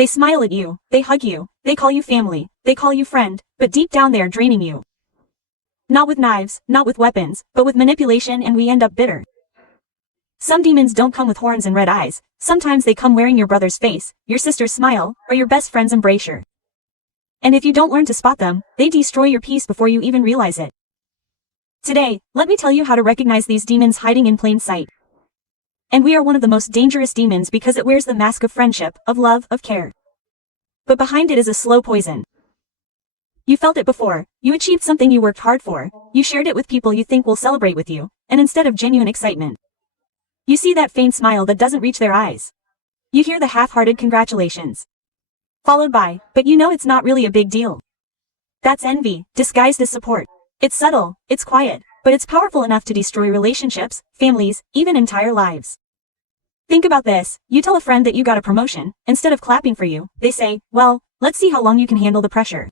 They smile at you, they hug you, they call you family, they call you friend, but deep down they are draining you. Not with knives, not with weapons, but with manipulation, and we end up bitter. Some demons don't come with horns and red eyes. Sometimes they come wearing your brother's face, your sister's smile, or your best friend's embrasure. And if you don't learn to spot them, they destroy your peace before you even realize it. Today, let me tell you how to recognize these demons hiding in plain sight. And we are one of the most dangerous demons because it wears the mask of friendship, of love, of care. But behind it is a slow poison. You felt it before, you achieved something you worked hard for, you shared it with people you think will celebrate with you, and instead of genuine excitement, you see that faint smile that doesn't reach their eyes. You hear the half-hearted congratulations. Followed by, but you know it's not really a big deal. That's envy, disguised as support. It's subtle, it's quiet, but it's powerful enough to destroy relationships, families, even entire lives. Think about this, you tell a friend that you got a promotion, instead of clapping for you, they say, well, let's see how long you can handle the pressure.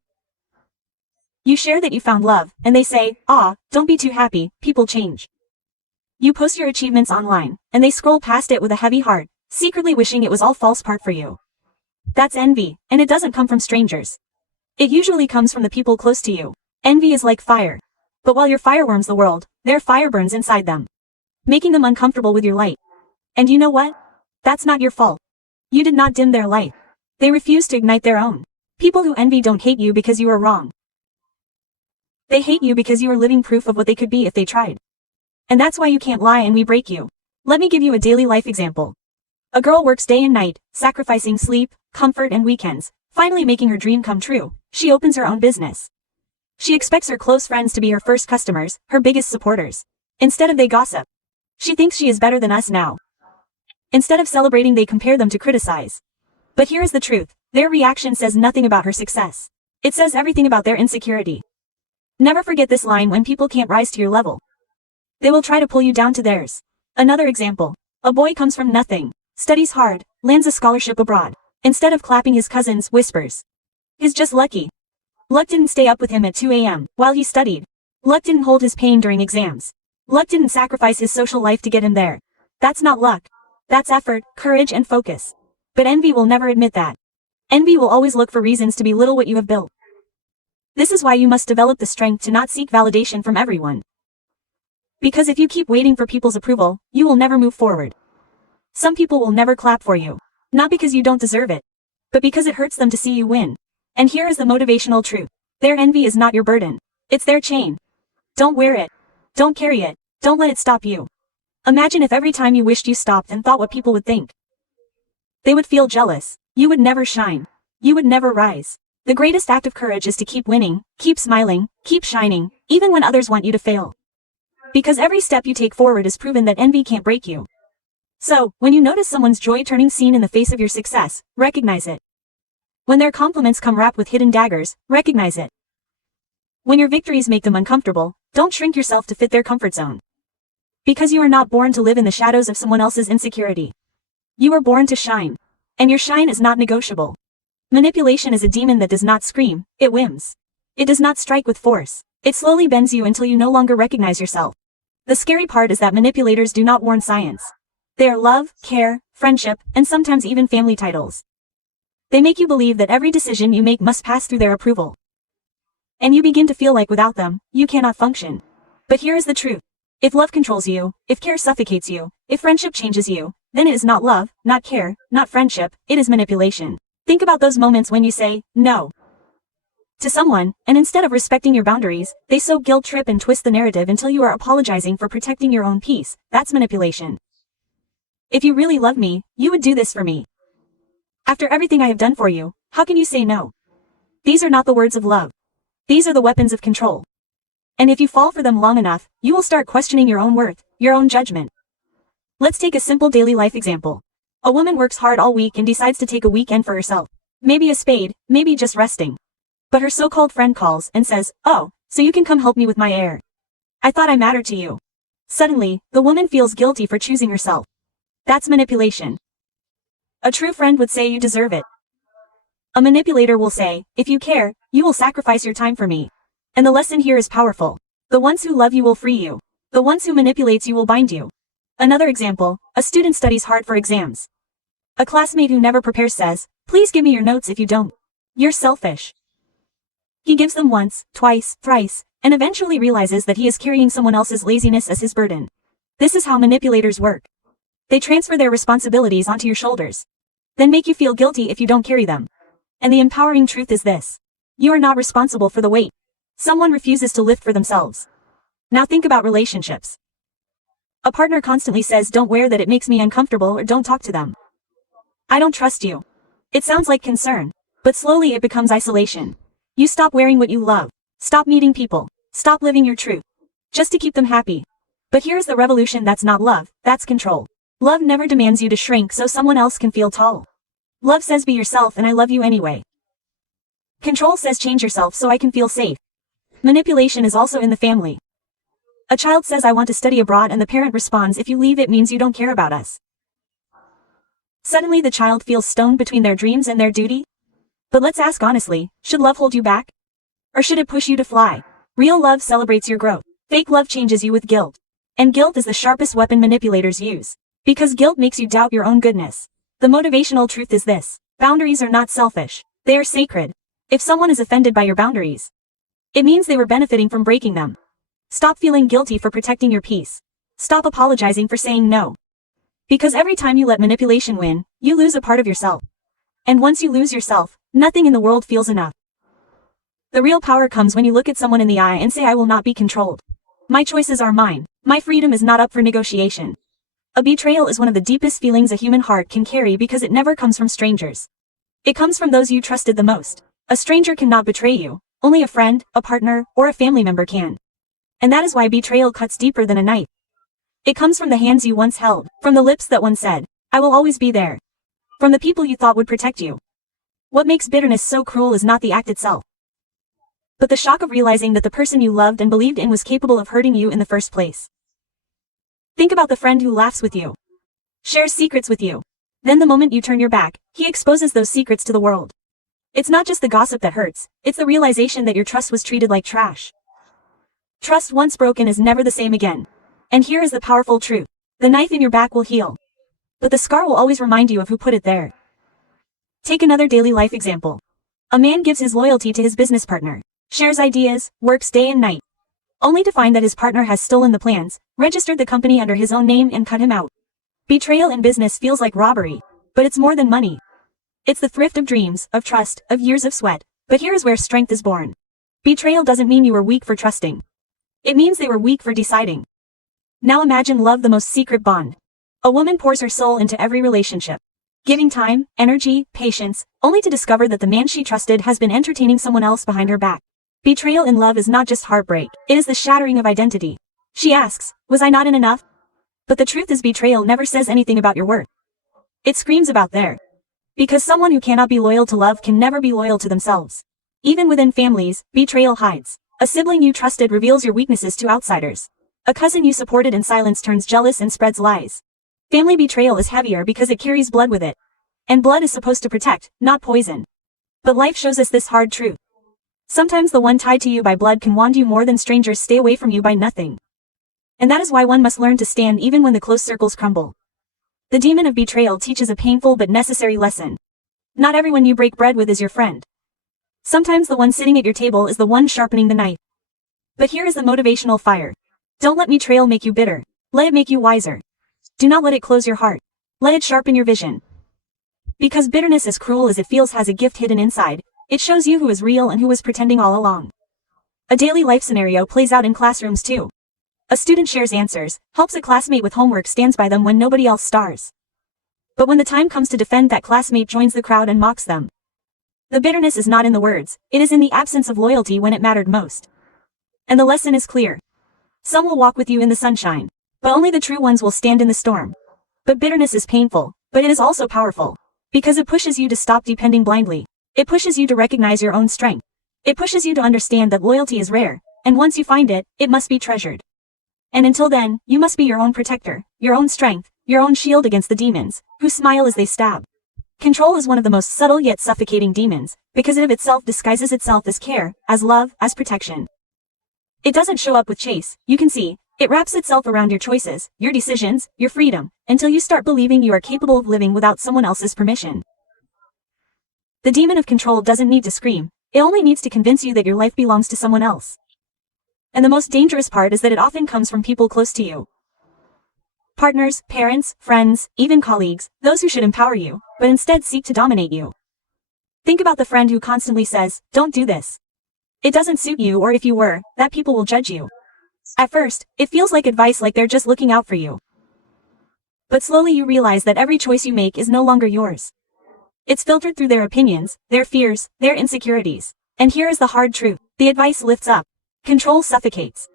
You share that you found love, and they say, don't be too happy, people change. You post your achievements online, and they scroll past it with a heavy heart, secretly wishing it was all false part for you. That's envy, and it doesn't come from strangers. It usually comes from the people close to you. Envy is like fire. But while your fire warms the world, their fire burns inside them, making them uncomfortable with your light. And you know what? That's not your fault. You did not dim their light. They refuse to ignite their own. People who envy don't hate you because you are wrong. They hate you because you are living proof of what they could be if they tried. And that's why you can't lie and we break you. Let me give you a daily life example. A girl works day and night, sacrificing sleep, comfort, and weekends, finally making her dream come true. She opens her own business. She expects her close friends to be her first customers, her biggest supporters. Instead of they gossip. She thinks she is better than us now. Instead of celebrating, they compare them to criticize. But here is the truth. Their reaction says nothing about her success. It says everything about their insecurity. Never forget this line when people can't rise to your level. They will try to pull you down to theirs. Another example. A boy comes from nothing, studies hard, lands a scholarship abroad. Instead of clapping his cousins, whispers. He's just lucky. Luck didn't stay up with him at 2 a.m. while he studied. Luck didn't hold his pain during exams. Luck didn't sacrifice his social life to get him there. That's not luck. That's effort, courage, and focus. But envy will never admit that. Envy will always look for reasons to belittle what you have built. This is why you must develop the strength to not seek validation from everyone. Because if you keep waiting for people's approval, you will never move forward. Some people will never clap for you. Not because you don't deserve it, but because it hurts them to see you win. And here is the motivational truth. Their envy is not your burden. It's their chain. Don't wear it. Don't carry it. Don't let it stop you. Imagine if every time you wished you stopped and thought what people would think. They would feel jealous. You would never shine. You would never rise. The greatest act of courage is to keep winning, keep smiling, keep shining, even when others want you to fail. Because every step you take forward is proven that envy can't break you. So, when you notice someone's joy turning seen in the face of your success, recognize it. When their compliments come wrapped with hidden daggers, recognize it. When your victories make them uncomfortable, don't shrink yourself to fit their comfort zone. Because you are not born to live in the shadows of someone else's insecurity. You are born to shine. And your shine is not negotiable. Manipulation is a demon that does not scream, it whims. It does not strike with force. It slowly bends you until you no longer recognize yourself. The scary part is that manipulators do not warn science. They are love, care, friendship, and sometimes even family titles. They make you believe that every decision you make must pass through their approval. And you begin to feel like without them, you cannot function. But here is the truth. If love controls you, if care suffocates you, if friendship changes you, then it is not love, not care, not friendship, it is manipulation. Think about those moments when you say, no, to someone, and instead of respecting your boundaries, they sow guilt trip and twist the narrative until you are apologizing for protecting your own peace. That's manipulation. If you really love me, you would do this for me. After everything I have done for you, how can you say no? These are not the words of love. These are the weapons of control. And if you fall for them long enough, you will start questioning your own worth, your own judgment. Let's take a simple daily life example. A woman works hard all week and decides to take a weekend for herself. Maybe a spade, maybe just resting. But her so-called friend calls and says, oh, so you can come help me with my hair. I thought I mattered to you. Suddenly, the woman feels guilty for choosing herself. That's manipulation. A true friend would say you deserve it. A manipulator will say, if you care, you will sacrifice your time for me. And the lesson here is powerful. The ones who love you will free you. The ones who manipulate you will bind you. Another example, a student studies hard for exams. A classmate who never prepares says, Please give me your notes if you don't. You're selfish. He gives them once, twice, thrice, and eventually realizes that he is carrying someone else's laziness as his burden. This is how manipulators work. They transfer their responsibilities onto your shoulders, then make you feel guilty if you don't carry them. And the empowering truth is this: you are not responsible for the weight someone refuses to lift for themselves. Now think about relationships. A partner constantly says, "Don't wear that, it makes me uncomfortable," or "Don't talk to them. I don't trust you." It sounds like concern, but slowly it becomes isolation. You stop wearing what you love, stop meeting people, stop living your truth, just to keep them happy. But here's the revolution: that's not love, that's control. Love never demands you to shrink so someone else can feel tall. Love says, "Be yourself and I love you anyway." Control says, "Change yourself so I can feel safe." Manipulation is also in the family. A child says, "I want to study abroad," and the parent responds, "If you leave, it means you don't care about us." Suddenly the child feels stoned between their dreams and their duty. But let's ask honestly, should love hold you back? Or should it push you to fly? Real love celebrates your growth. Fake love changes you with guilt. And guilt is the sharpest weapon manipulators use. Because guilt makes you doubt your own goodness. The motivational truth is this: boundaries are not selfish. They are sacred. If someone is offended by your boundaries, it means they were benefiting from breaking them. Stop feeling guilty for protecting your peace. Stop apologizing for saying no. Because every time you let manipulation win, you lose a part of yourself. And once you lose yourself, nothing in the world feels enough. The real power comes when you look at someone in the eye and say, "I will not be controlled. My choices are mine. My freedom is not up for negotiation." A betrayal is one of the deepest feelings a human heart can carry because it never comes from strangers. It comes from those you trusted the most. A stranger cannot betray you. Only a friend, a partner, or a family member can. And that is why betrayal cuts deeper than a knife. It comes from the hands you once held, from the lips that once said, "I will always be there," from the people you thought would protect you. What makes bitterness so cruel is not the act itself, but the shock of realizing that the person you loved and believed in was capable of hurting you in the first place. Think about the friend who laughs with you, shares secrets with you. Then the moment you turn your back, he exposes those secrets to the world. It's not just the gossip that hurts, it's the realization that your trust was treated like trash. Trust once broken is never the same again. And here is the powerful truth: the knife in your back will heal, but the scar will always remind you of who put it there. Take another daily life example. A man gives his loyalty to his business partner, shares ideas, works day and night, only to find that his partner has stolen the plans, registered the company under his own name, and cut him out. Betrayal in business feels like robbery, but it's more than money. It's the thrift of dreams, of trust, of years of sweat. But here is where strength is born. Betrayal doesn't mean you were weak for trusting. It means they were weak for deciding. Now imagine love, the most secret bond. A woman pours her soul into every relationship, giving time, energy, patience, only to discover that the man she trusted has been entertaining someone else behind her back. Betrayal in love is not just heartbreak, it is the shattering of identity. She asks, "Was I not enough?" But the truth is, betrayal never says anything about your worth. It screams about there. Because someone who cannot be loyal to love can never be loyal to themselves. Even within families, betrayal hides. A sibling you trusted reveals your weaknesses to outsiders. A cousin you supported in silence turns jealous and spreads lies. Family betrayal is heavier because it carries blood with it. And blood is supposed to protect, not poison. But life shows us this hard truth. Sometimes the one tied to you by blood can wound you more than strangers stay away from you by nothing. And that is why one must learn to stand even when the close circles crumble. The demon of betrayal teaches a painful but necessary lesson. Not everyone you break bread with is your friend. Sometimes the one sitting at your table is the one sharpening the knife. But here is the motivational fire. Don't let betrayal make you bitter. Let it make you wiser. Do not let it close your heart. Let it sharpen your vision. Because bitterness, as cruel as it feels, has a gift hidden inside. It shows you who is real and who was pretending all along. A daily life scenario plays out in classrooms too. A student shares answers, helps a classmate with homework, stands by them when nobody else stars. But when the time comes to defend, that classmate joins the crowd and mocks them. The bitterness is not in the words, it is in the absence of loyalty when it mattered most. And the lesson is clear. Some will walk with you in the sunshine, but only the true ones will stand in the storm. But bitterness is painful, but it is also powerful. Because it pushes you to stop depending blindly. It pushes you to recognize your own strength. It pushes you to understand that loyalty is rare, and once you find it, it must be treasured. And until then, you must be your own protector, your own strength, your own shield against the demons, who smile as they stab. Control is one of the most subtle yet suffocating demons, because it of itself disguises itself as care, as love, as protection. It doesn't show up with chase, you can see. It wraps itself around your choices, your decisions, your freedom, until you start believing you are capable of living without someone else's permission. The demon of control doesn't need to scream. It only needs to convince you that your life belongs to someone else. And the most dangerous part is that it often comes from people close to you. Partners, parents, friends, even colleagues, those who should empower you, but instead seek to dominate you. Think about the friend who constantly says, "Don't do this. It doesn't suit you," or "If you were, that people will judge you." At first, it feels like advice, like they're just looking out for you. But slowly you realize that every choice you make is no longer yours. It's filtered through their opinions, their fears, their insecurities. And here is the hard truth. The advice lifts up. Control suffocates.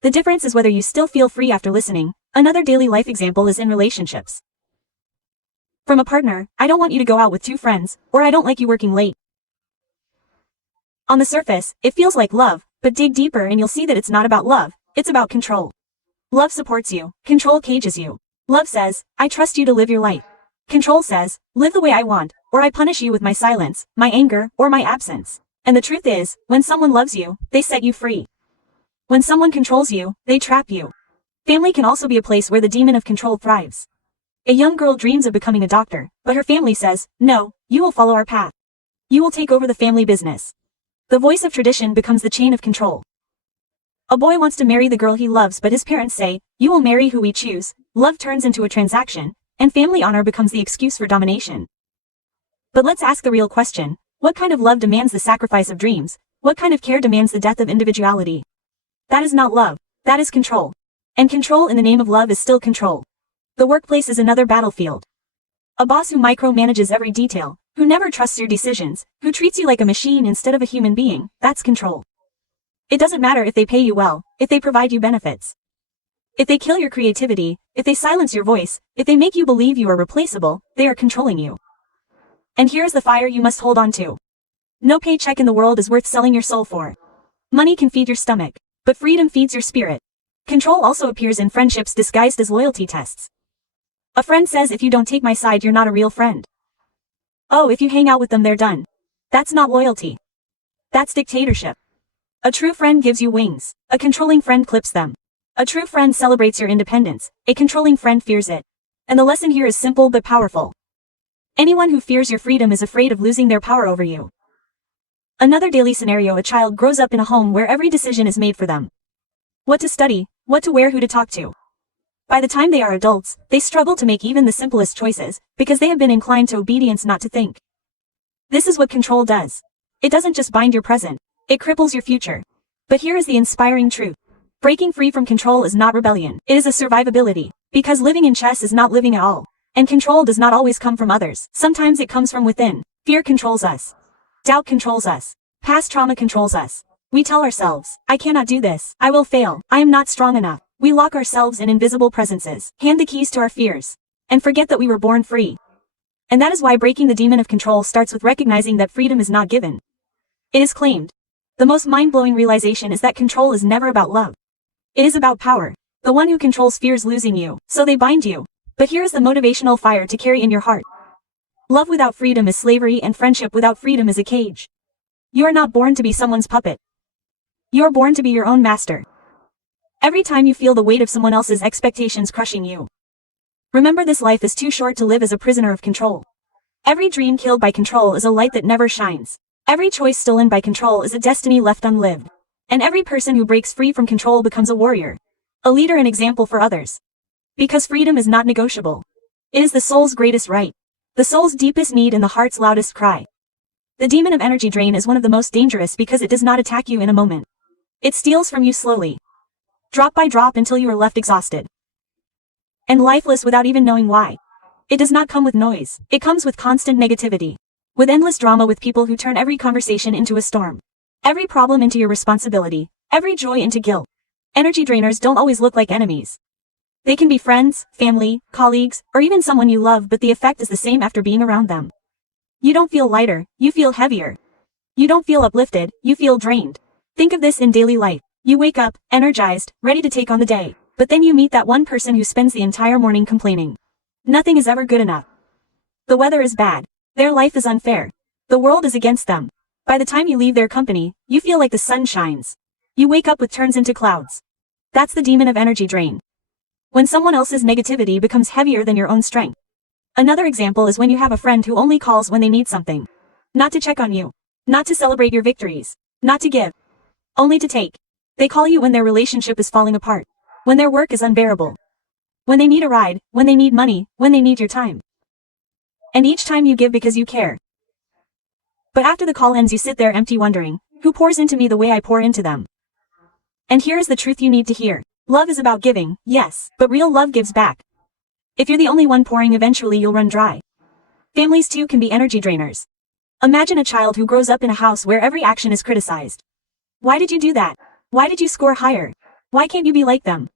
The difference is whether you still feel free after listening. Another daily life example is in relationships. From a partner, "I don't want you to go out with 2 friends," or "I don't like you working late." On the surface, it feels like love, but dig deeper and you'll see that it's not about love, it's about control. Love supports you, control cages you. Love says, "I trust you to live your life." Control says, "Live the way I want, or I punish you with my silence, my anger, or my absence." And the truth is, when someone loves you, they set you free. When someone controls you, they trap you. Family can also be a place where the demon of control thrives. A young girl dreams of becoming a doctor, but her family says, "No, you will follow our path. You will take over the family business." The voice of tradition becomes the chain of control. A boy wants to marry the girl he loves, but his parents say, "You will marry who we choose." Love turns into a transaction, and family honor becomes the excuse for domination. But let's ask the real question. What kind of love demands the sacrifice of dreams? What kind of care demands the death of individuality? That is not love. That is control. And control in the name of love is still control. The workplace is another battlefield. A boss who micromanages every detail, who never trusts your decisions, who treats you like a machine instead of a human being, that's control. It doesn't matter if they pay you well, if they provide you benefits. If they kill your creativity, if they silence your voice, if they make you believe you are replaceable, they are controlling you. And here's the fire you must hold on to. No paycheck in the world is worth selling your soul for. Money can feed your stomach, but freedom feeds your spirit. Control also appears in friendships disguised as loyalty tests. A friend says, "If you don't take my side, you're not a real friend." Oh, if you hang out with them, they're done. That's not loyalty. That's dictatorship. A true friend gives you wings. A controlling friend clips them. A true friend celebrates your independence. A controlling friend fears it. And the lesson here is simple but powerful. Anyone who fears your freedom is afraid of losing their power over you. Another daily scenario: a child grows up in a home where every decision is made for them. What to study, what to wear, who to talk to. By the time they are adults, they struggle to make even the simplest choices, because they have been inclined to obedience, not to think. This is what control does. It doesn't just bind your present, it cripples your future. But here is the inspiring truth. Breaking free from control is not rebellion, it is a survivability. Because living in chess is not living at all. And control does not always come from others. Sometimes it comes from within. Fear controls us. Doubt controls us. Past trauma controls us. We tell ourselves, "I cannot do this. I will fail. I am not strong enough." We lock ourselves in invisible presences, hand the keys to our fears, and forget that we were born free. And that is why breaking the demon of control starts with recognizing that freedom is not given. It is claimed. The most mind-blowing realization is that control is never about love. It is about power. The one who controls fears losing you, so they bind you. But here is the motivational fire to carry in your heart. Love without freedom is slavery, and friendship without freedom is a cage. You are not born to be someone's puppet. You are born to be your own master. Every time you feel the weight of someone else's expectations crushing you, remember, this life is too short to live as a prisoner of control. Every dream killed by control is a light that never shines. Every choice stolen by control is a destiny left unlived. And every person who breaks free from control becomes a warrior, a leader, an example for others. Because freedom is not negotiable. It is the soul's greatest right, the soul's deepest need, and the heart's loudest cry. The demon of energy drain is one of the most dangerous because it does not attack you in a moment. It steals from you slowly, drop by drop, until you are left exhausted and lifeless without even knowing why. It does not come with noise. It comes with constant negativity, with endless drama, with people who turn every conversation into a storm, every problem into your responsibility, every joy into guilt. Energy drainers don't always look like enemies. They can be friends, family, colleagues, or even someone you love, but the effect is the same after being around them. You don't feel lighter, you feel heavier. You don't feel uplifted, you feel drained. Think of this in daily life. You wake up, energized, ready to take on the day. But then you meet that one person who spends the entire morning complaining. Nothing is ever good enough. The weather is bad. Their life is unfair. The world is against them. By the time you leave their company, you feel like the sun shines. You wake up with turns into clouds. That's the demon of energy drain. When someone else's negativity becomes heavier than your own strength. Another example is when you have a friend who only calls when they need something. Not to check on you. Not to celebrate your victories. Not to give. Only to take. They call you when their relationship is falling apart. When their work is unbearable. When they need a ride, when they need money, when they need your time. And each time you give because you care. But after the call ends you sit there empty wondering, who pours into me the way I pour into them? And here is the truth you need to hear. Love is about giving, yes, but real love gives back. If you're the only one pouring eventually you'll run dry. Families too can be energy drainers. Imagine a child who grows up in a house where every action is criticized. Why did you do that? Why did you score higher? Why can't you be like them?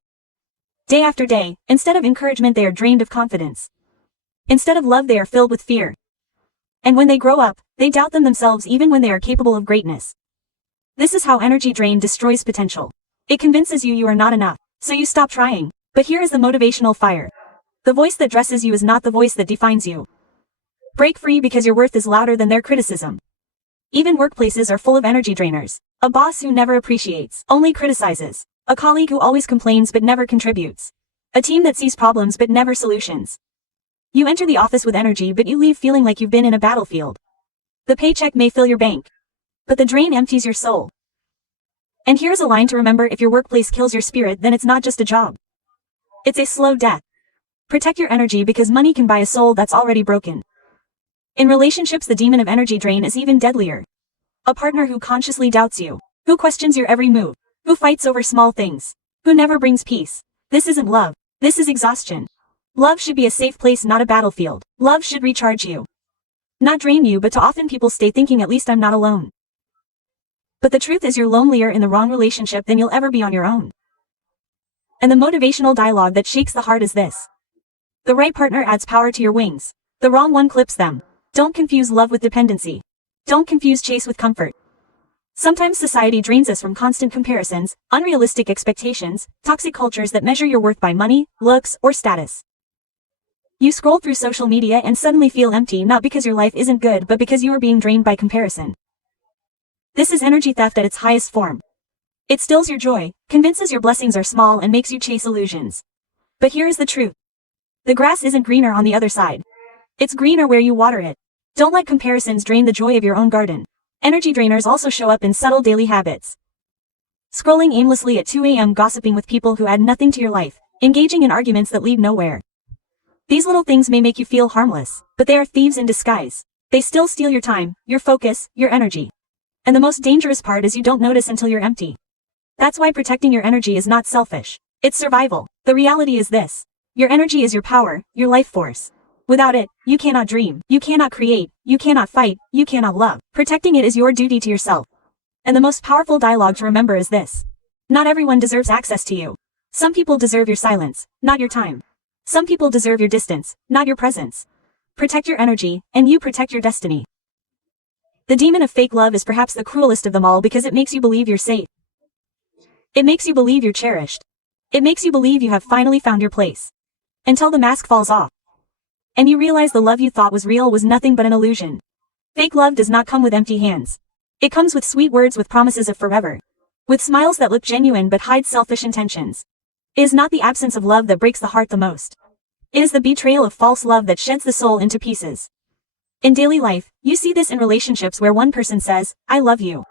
Day after day, instead of encouragement they are drained of confidence. Instead of love they are filled with fear. And when they grow up, they doubt themselves even when they are capable of greatness. This is how energy drain destroys potential. It convinces you are not enough, so you stop trying. But here is the motivational fire. The voice that dresses you is not the voice that defines you. Break free because your worth is louder than their criticism. Even workplaces are full of energy drainers. A boss who never appreciates, only criticizes. A colleague who always complains but never contributes. A team that sees problems but never solutions. You enter the office with energy but you leave feeling like you've been in a battlefield. The paycheck may fill your bank, but the drain empties your soul. And here's a line to remember: if your workplace kills your spirit, then it's not just a job. It's a slow death. Protect your energy because money can buy a soul that's already broken. In relationships the demon of energy drain is even deadlier. A partner who consciously doubts you, who questions your every move, who fights over small things, who never brings peace. This isn't love. This is exhaustion. Love should be a safe place, not a battlefield. Love should recharge you. Not drain you, but too often people stay thinking, at least I'm not alone. But the truth is you're lonelier in the wrong relationship than you'll ever be on your own. And the motivational dialogue that shakes the heart is this. The right partner adds power to your wings. The wrong one clips them. Don't confuse love with dependency. Don't confuse chase with comfort. Sometimes society drains us from constant comparisons, unrealistic expectations, toxic cultures that measure your worth by money, looks, or status. You scroll through social media and suddenly feel empty, not because your life isn't good but because you are being drained by comparison. This is energy theft at its highest form. It stills your joy, convinces your blessings are small, and makes you chase illusions. But here is the truth. The grass isn't greener on the other side. It's greener where you water it. Don't let comparisons drain the joy of your own garden. Energy drainers also show up in subtle daily habits. Scrolling aimlessly at 2 a.m., gossiping with people who add nothing to your life, engaging in arguments that lead nowhere. These little things may make you feel harmless, but they are thieves in disguise. They still steal your time, your focus, your energy. And the most dangerous part is you don't notice until you're empty. That's why protecting your energy is not selfish. It's survival. The reality is this. Your energy is your power, your life force. Without it, you cannot dream, you cannot create, you cannot fight, you cannot love. Protecting it is your duty to yourself. And the most powerful dialogue to remember is this. Not everyone deserves access to you. Some people deserve your silence, not your time. Some people deserve your distance, not your presence. Protect your energy, and you protect your destiny. The demon of fake love is perhaps the cruelest of them all because it makes you believe you're safe. It makes you believe you're cherished. It makes you believe you have finally found your place. Until the mask falls off. And you realize the love you thought was real was nothing but an illusion. Fake love does not come with empty hands. It comes with sweet words, with promises of forever. With smiles that look genuine but hide selfish intentions. It is not the absence of love that breaks the heart the most. It is the betrayal of false love that sheds the soul into pieces. In daily life, you see this in relationships where one person says, I love you.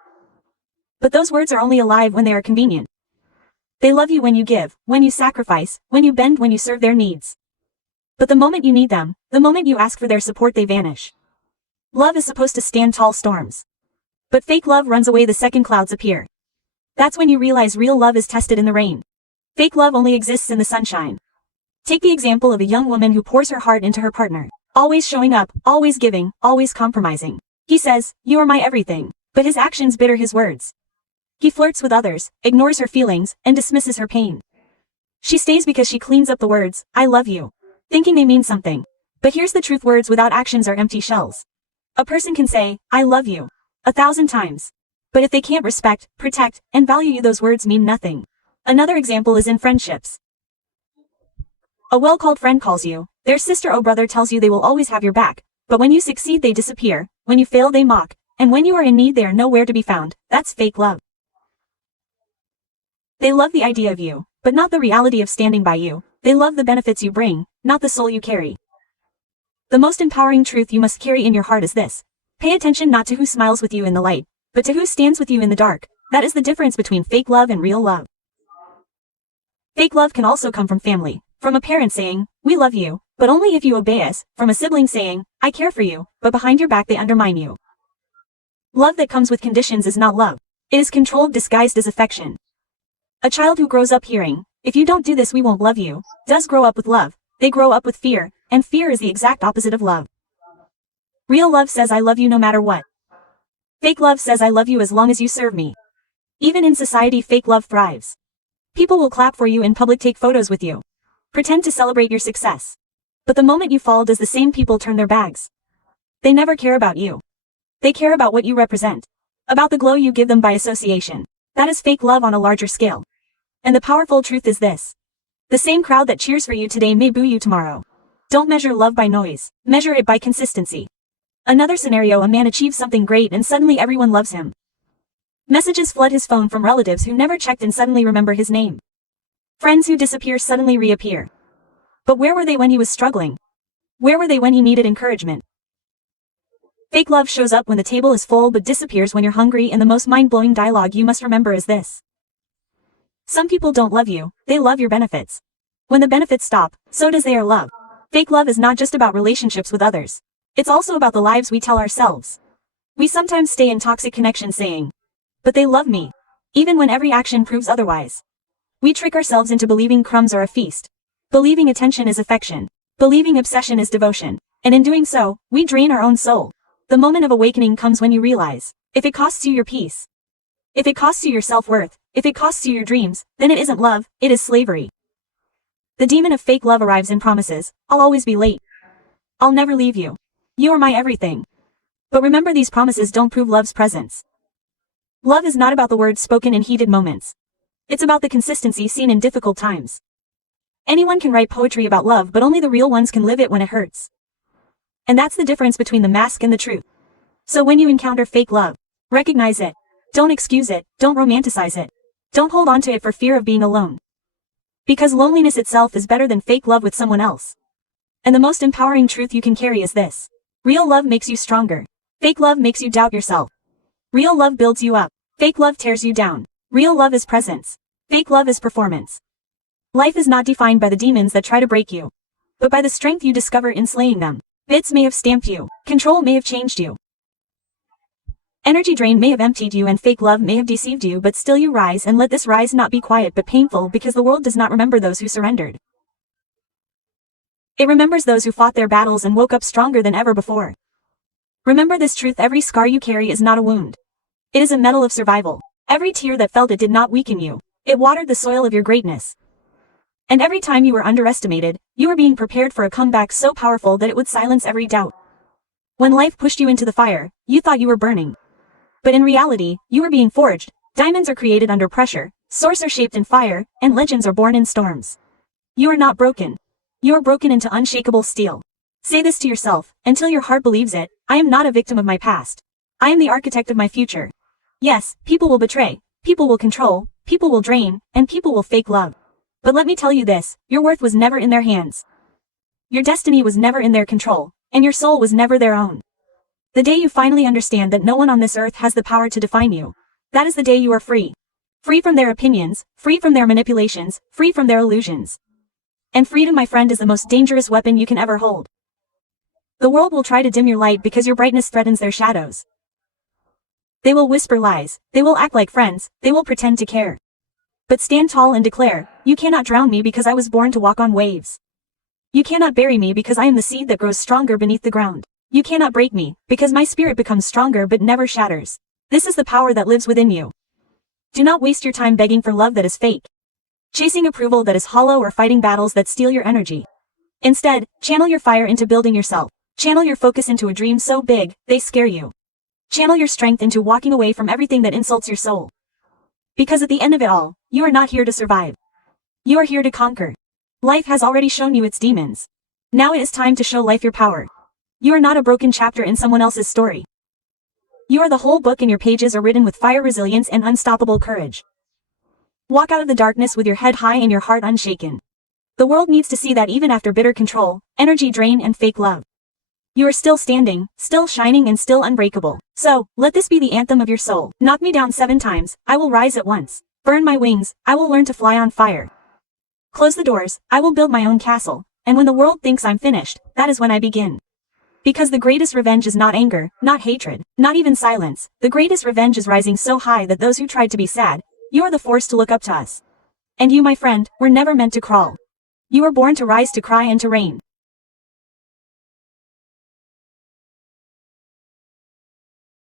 But those words are only alive when they are convenient. They love you when you give, when you sacrifice, when you bend, when you serve their needs. But the moment you need them, the moment you ask for their support, they vanish. Love is supposed to stand tall storms. But fake love runs away the second clouds appear. That's when you realize real love is tested in the rain. Fake love only exists in the sunshine. Take the example of a young woman who pours her heart into her partner. Always showing up, always giving, always compromising. He says, you are my everything. But his actions bitter his words. He flirts with others, ignores her feelings, and dismisses her pain. She stays because she cleans up the words, I love you, thinking they mean something. But here's the truth, words without actions are empty shells. A person can say, I love you, 1,000 times. But if they can't respect, protect, and value you, those words mean nothing. Another example is in friendships. A well-called friend calls you, their sister or brother tells you they will always have your back, but when you succeed they disappear, when you fail they mock, and when you are in need they are nowhere to be found. That's fake love. They love the idea of you, but not the reality of standing by you. They love the benefits you bring, not the soul you carry. The most empowering truth you must carry in your heart is this. Pay attention not to who smiles with you in the light, but to who stands with you in the dark. That is the difference between fake love and real love. Fake love can also come from family, from a parent saying, "We love you, but only if you obey us," from a sibling saying, "I care for you," but behind your back they undermine you. Love that comes with conditions is not love. It is control disguised as affection. A child who grows up hearing, "If you don't do this we won't love you," does grow up with love. They grow up with fear, and fear is the exact opposite of love. Real love says I love you no matter what. Fake love says I love you as long as you serve me. Even in society fake love thrives. People will clap for you in public, take photos with you, pretend to celebrate your success. But the moment you fall, does the same people turn their backs? They never care about you. They care about what you represent, about the glow you give them by association. That is fake love on a larger scale. And the powerful truth is this: the same crowd that cheers for you today may boo you tomorrow. Don't measure love by noise, measure it by consistency. Another scenario: a man achieves something great and suddenly everyone loves him. Messages flood his phone from relatives who never checked and suddenly remember his name. Friends who disappear suddenly reappear. But where were they when he was struggling? Where were they when he needed encouragement? Fake love shows up when the table is full but disappears when you're hungry, and the most mind-blowing dialogue you must remember is this: some people don't love you, they love your benefits. When the benefits stop, so does their love. Fake love is not just about relationships with others. It's also about the lives we tell ourselves. We sometimes stay in toxic connections saying, "But they love me," even when every action proves otherwise. We trick ourselves into believing crumbs are a feast, believing attention is affection, believing obsession is devotion, and in doing so, we drain our own soul. The moment of awakening comes when you realize, if it costs you your peace, if it costs you your self-worth, if it costs you your dreams, then it isn't love, it is slavery. The demon of fake love arrives in promises: "I'll always be late. I'll never leave you. You are my everything." But remember, these promises don't prove love's presence. Love is not about the words spoken in heated moments. It's about the consistency seen in difficult times. Anyone can write poetry about love, but only the real ones can live it when it hurts. And that's the difference between the mask and the truth. So when you encounter fake love, recognize it. Don't excuse it, don't romanticize it. Don't hold on to it for fear of being alone. Because loneliness itself is better than fake love with someone else. And the most empowering truth you can carry is this: real love makes you stronger. Fake love makes you doubt yourself. Real love builds you up. Fake love tears you down. Real love is presence. Fake love is performance. Life is not defined by the demons that try to break you, but by the strength you discover in slaying them. Bits may have stamped you. Control may have changed you. Energy drain may have emptied you, and fake love may have deceived you, but still you rise, and let this rise not be quiet but painful, because the world does not remember those who surrendered. It remembers those who fought their battles and woke up stronger than ever before. Remember this truth: every scar you carry is not a wound. It is a medal of survival. Every tear that felt it did not weaken you. It watered the soil of your greatness. And every time you were underestimated, you were being prepared for a comeback so powerful that it would silence every doubt. When life pushed you into the fire, you thought you were burning. But in reality, you were being forged. Diamonds are created under pressure, swords are shaped in fire, and legends are born in storms. You are not broken. You are broken into unshakable steel. Say this to yourself, until your heart believes it: I am not a victim of my past. I am the architect of my future. Yes, people will betray, people will control, people will drain, and people will fake love. But let me tell you this: your worth was never in their hands. Your destiny was never in their control, and your soul was never their own. The day you finally understand that no one on this earth has the power to define you, that is the day you are free. Free from their opinions, free from their manipulations, free from their illusions. And freedom, my friend, is the most dangerous weapon you can ever hold. The world will try to dim your light because your brightness threatens their shadows. They will whisper lies, they will act like friends, they will pretend to care. But stand tall and declare, you cannot drown me because I was born to walk on waves. You cannot bury me because I am the seed that grows stronger beneath the ground. You cannot break me, because my spirit becomes stronger but never shatters. This is the power that lives within you. Do not waste your time begging for love that is fake, chasing approval that is hollow, or fighting battles that steal your energy. Instead, channel your fire into building yourself. Channel your focus into a dream so big, they scare you. Channel your strength into walking away from everything that insults your soul. Because at the end of it all, you are not here to survive. You are here to conquer. Life has already shown you its demons. Now it is time to show life your power. You are not a broken chapter in someone else's story. You are the whole book, and your pages are written with fire, resilience, and unstoppable courage. Walk out of the darkness with your head high and your heart unshaken. The world needs to see that even after bitter control, energy drain, and fake love, You are still standing, still shining and still unbreakable. So, let this be the anthem of your soul. Knock me down 7 times, I will rise at once. Burn my wings, I will learn to fly on fire. Close the doors, I will build my own castle. And when the world thinks I'm finished, that is when I begin. Because the greatest revenge is not anger, not hatred, not even silence. The greatest revenge is rising so high that those who tried to be sad, you are the force to look up to us. And you, my friend, were never meant to crawl. You were born to rise, to cry and to reign.